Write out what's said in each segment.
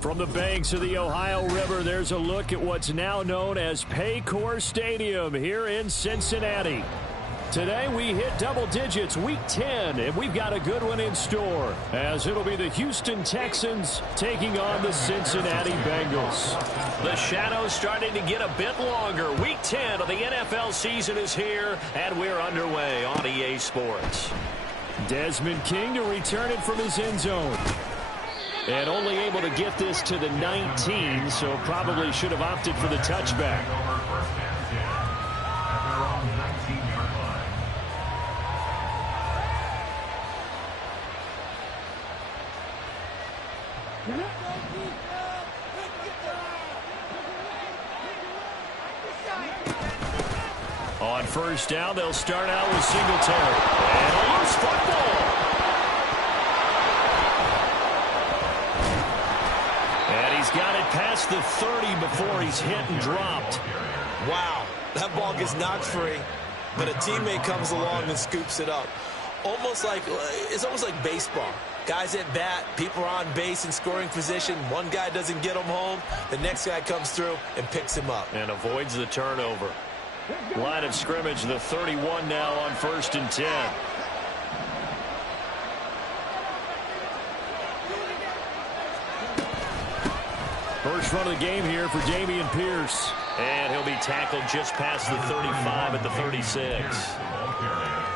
From the banks of the Ohio River, there's a look at what's now known as Paycor Stadium here in Cincinnati. Today we hit double digits, week 10, and we've got a good one in store, as it'll be the Houston Texans taking on the Cincinnati Bengals. The shadow's starting to get a bit longer. Week 10 of the NFL season is here, and we're underway on EA Sports. Desmond King to return it from his end zone. And only able to get this to the 19, so probably should have opted for the touchback. On first down, they'll start out with Singletary. And a loose football. And he's got it past the 30 before he's hit and dropped. Wow, that ball gets knocked free, but a teammate comes along and scoops it up. It's almost like baseball. Guys at bat, people are on base in scoring position. One guy doesn't get him home. The next guy comes through and picks him up. And avoids the turnover. Line of scrimmage, the 31 now on 1st and 10. First run of the game here for Dameon Pierce. And he'll be tackled just past the 35 at the 36.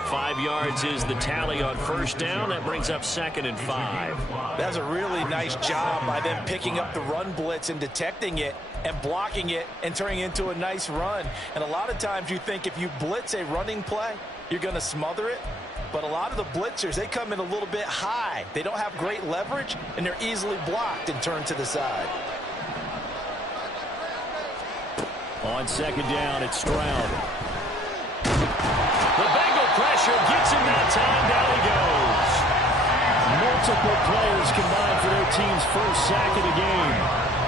5 yards is the tally on first down. That brings up 2nd and 5. That's a really nice job by them picking up the run blitz and detecting it and blocking it and turning it into a nice run. And a lot of times you think if you blitz a running play, you're going to smother it. But a lot of the blitzers, they come in a little bit high. They don't have great leverage, and they're easily blocked and turned to the side. On 2nd down, it's Stroud. The Bengal pressure gets him that time. Down he goes. Multiple players combined for their team's first sack of the game.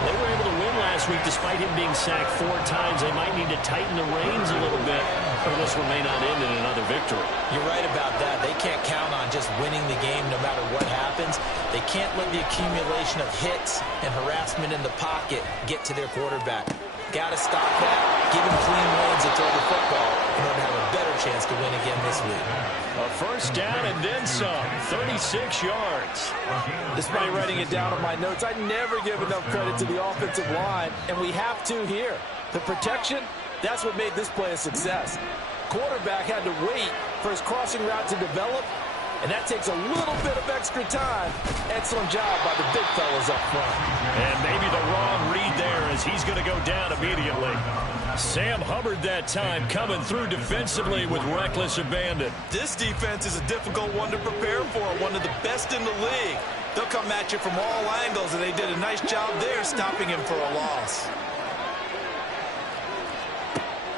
They were able to win last week despite him being sacked 4 times. They might need to tighten the reins a little bit, or this one may not end in another victory. You're right about that. They can't count on just winning the game no matter what happens. They can't let the accumulation of hits and harassment in the pocket get to their quarterback. Got to stop that, give him clean lanes to throw the football in order to have a better chance to win again this week. A first down and then some, 36 yards. Despite writing it down on my notes, I never give enough credit to the offensive line, and we have to here. The protection, that's what made this play a success. Quarterback had to wait for his crossing route to develop, and that takes a little bit of extra time. Excellent job by the big fellas up front. And maybe the wrong read there as he's going to go down immediately. Sam Hubbard that time coming through defensively with reckless abandon. This defense is a difficult one to prepare for, one of the best in the league. They'll come at you from all angles, and they did a nice job there stopping him for a loss.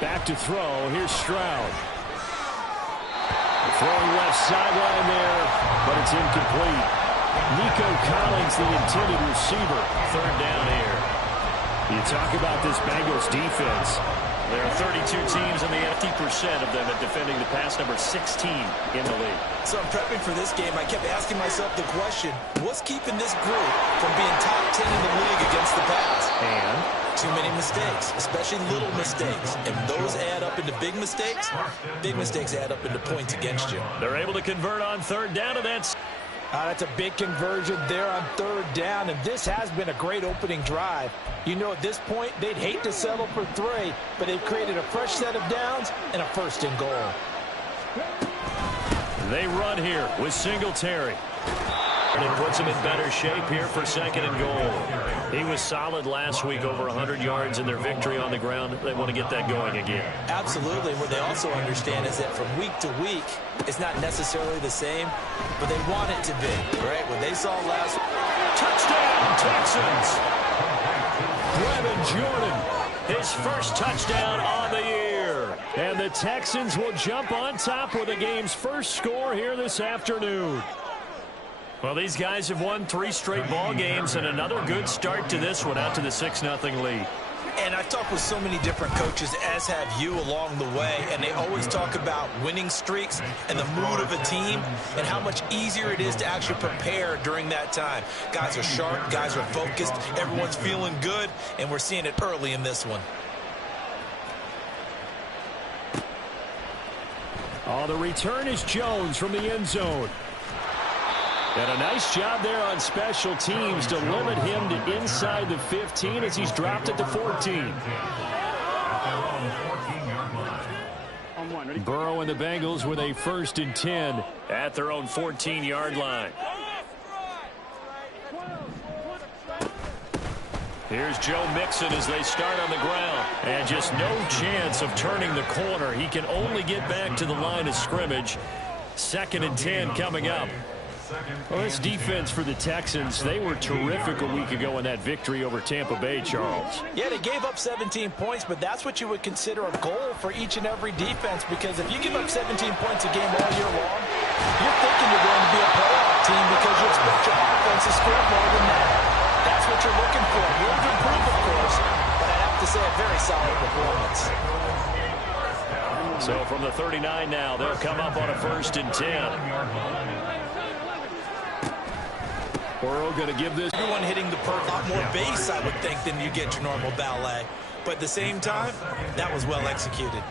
Back to throw. Here's Stroud. Throwing left sideline there, but it's incomplete. Nico Collins, the intended receiver. 3rd down here. You talk about this Bengals defense. There are 32 teams in the 50% of them at defending the pass, number 16 in the league. So I'm prepping for this game. I kept asking myself the question, what's keeping this group from being top 10 in the league against the pass? And too many mistakes, especially little mistakes. And those add up into big mistakes. Big mistakes add up into points against you. They're able to convert on 3rd down, and that's a big conversion there on 3rd down, and this has been a great opening drive. You know, at this point, they'd hate to settle for 3, but they've created a fresh set of downs and a 1st and goal. They run here with Singletary. And it puts him in better shape here for 2nd and goal. He was solid last week, over 100 yards in their victory on the ground. They want to get that going again. Absolutely. What they also understand is that from week to week, it's not necessarily the same, but they want it to be, right? What they saw last week. Touchdown, Texans! Brevin Jordan, his first touchdown on the year. And the Texans will jump on top with the game's first score here this afternoon. Well, these guys have won 3 straight ball games and another good start to this one, out to the 6-0 lead. And I've talked with so many different coaches, as have you along the way, and they always talk about winning streaks and the mood of a team and how much easier it is to actually prepare during that time. Guys are sharp, guys are focused, everyone's feeling good, and we're seeing it early in this one. Oh, the return is Jones from the end zone. And a nice job there on special teams to limit him to inside the 15 as he's dropped at the 14. Burrow and the Bengals with a 1st and 10 at their own 14-yard line. Here's Joe Mixon as they start on the ground. And just no chance of turning the corner. He can only get back to the line of scrimmage. 2nd and 10 coming up. Well, this defense for the Texans, they were terrific a week ago in that victory over Tampa Bay, Charles. Yeah, they gave up 17 points, but that's what you would consider a goal for each and every defense, because if you give up 17 points a game all year long, you're thinking you're going to be a playoff team because you expect your offense to score more than that. That's what you're looking for. Room to improve, of course, but I have to say a very solid performance. So from the 39 now, they'll come up on a 1st and 10. Burrow going to give this. Everyone hitting the a lot more base, I would think, than you get your normal ballet. But at the same time, that was well executed.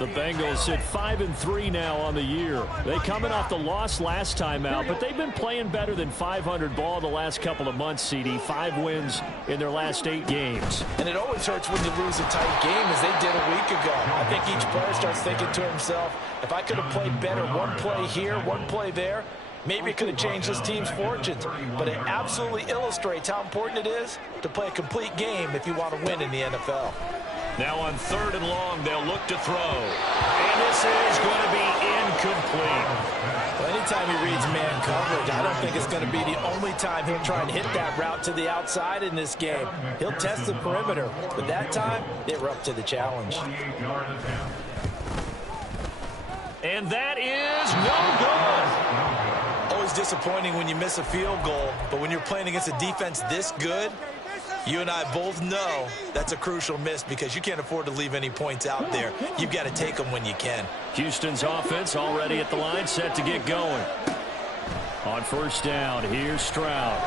The Bengals sit 5-3 now on the year. They coming off the loss last time out, but they've been playing better than 500 ball the last couple of months, CD. 5 wins in their last 8 games. And it always hurts when you lose a tight game, as they did a week ago. I think each player starts thinking to himself, if I could have played better one play here, one play there, maybe it could have changed this team's fortunes. But it absolutely illustrates how important it is to play a complete game if you want to win in the NFL. Now on 3rd and long, they'll look to throw. And this is going to be incomplete. Well, anytime he reads man coverage, I don't think it's going to be the only time he'll try and hit that route to the outside in this game. He'll test the perimeter, but that time, they were up to the challenge. And that is no good. Always disappointing when you miss a field goal, but when you're playing against a defense this good, you and I both know that's a crucial miss because you can't afford to leave any points out there. You've got to take them when you can. Houston's offense already at the line, set to get going. On 1st down, here's Stroud.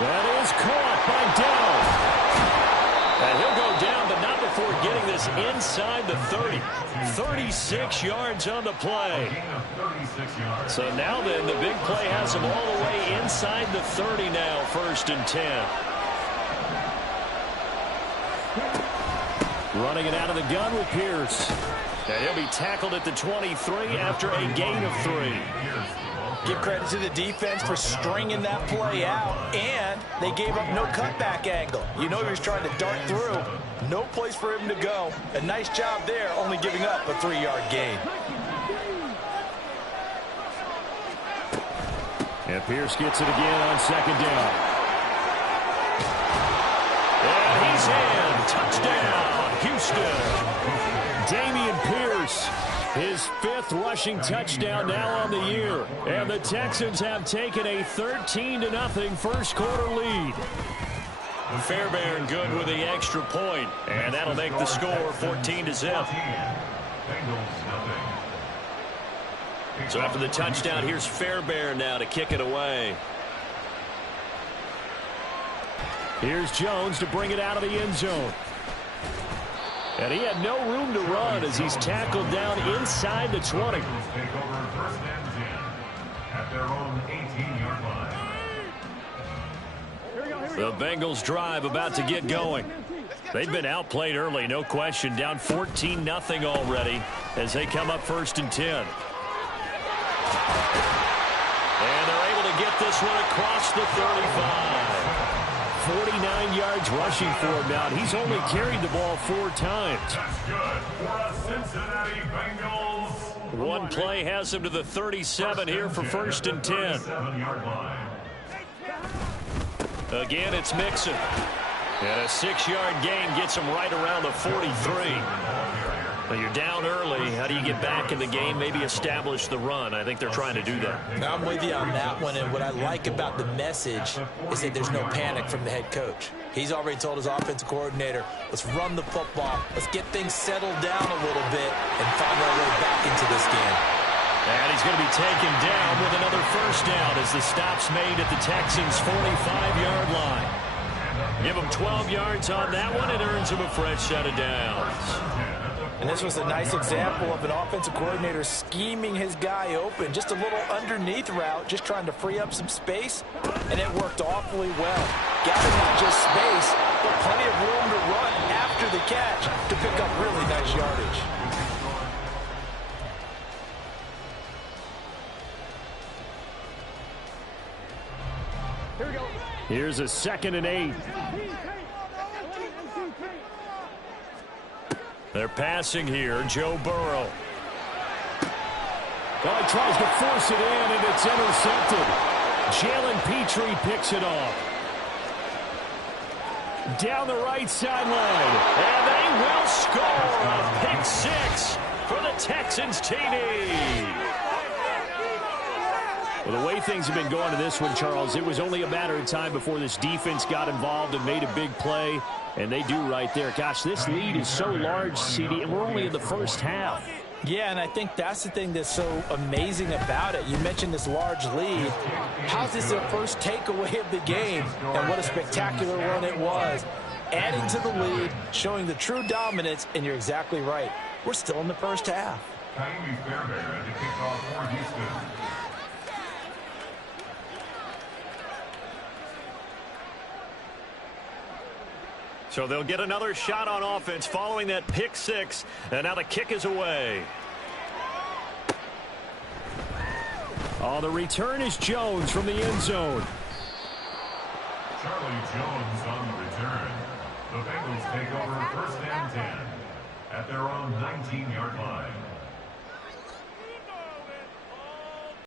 That is caught by Dell. And he'll go down, but not before getting this inside the 30. 36 yards on the play. So now then, the big play has him all the way inside the 30 now, 1st and 10. Running it out of the gun with Pierce. And he'll be tackled at the 23 after a gain of 3. Give credit to the defense for stringing that play out, and they gave up no cutback angle. You know he was trying to dart through. No place for him to go. A nice job there, only giving up a 3-yard gain. And Pierce gets it again on 2nd down. And he's in. Touchdown, Houston. Damian Pierce, his 5th rushing touchdown now on the year. And the Texans have taken a 13-0 first quarter lead. Fairbairn good with the extra point, and that'll make the score 14-0. So after the touchdown, here's Fairbairn now to kick it away. Here's Jones to bring it out of the end zone. And he had no room to run as he's tackled down inside the 20. The Bengals drive about to get going. They've been outplayed early, no question. Down 14-0 already as they come up 1st and 10. And they're able to get this one across the 35. 49 yards rushing for him now. He's only carried the ball 4 times. One play has him to the 37 here for 1st and 10. Again, it's Mixon. And a 6-yard gain gets him right around the 43. Well, you're down early. How do you get back in the game, maybe establish the run? I think they're trying to do that. I'm with you on that one, and what I like about the message is that there's no panic from the head coach. He's already told his offensive coordinator, let's run the football, let's get things settled down a little bit and find our way back into this game. And he's going to be taken down with another first down as the stop's made at the Texans' 45-yard line. Give him 12 yards on that one. It earns him a fresh set of downs. And this was a nice example of an offensive coordinator scheming his guy open. Just a little underneath route, just trying to free up some space, and it worked awfully well. Got him not just space, but plenty of room to run after the catch to pick up really nice yardage. Here we go. Here's a 2nd and 8. They're passing here. Joe Burrow. Well, he tries to force it in, and it's intercepted. Jalen Petrie picks it off. Down the right sideline. And they will score a pick 6 for the Texans TD. Well, the way things have been going to this one, Charles, it was only a matter of time before this defense got involved and made a big play, and they do right there. Gosh, this lead is so large, CD, and we're only in the first half. Yeah, and I think that's the thing that's so amazing about it. You mentioned this large lead. How's this their first takeaway of the game? And what a spectacular one it was. Adding to the lead, showing the true dominance, and you're exactly right. We're still in the first half. So they'll get another shot on offense following that pick 6, and now the kick is away. Oh, the return is Jones from the end zone. Charlie Jones on the return. The Bengals take over 1st and 10 at their own 19-yard line.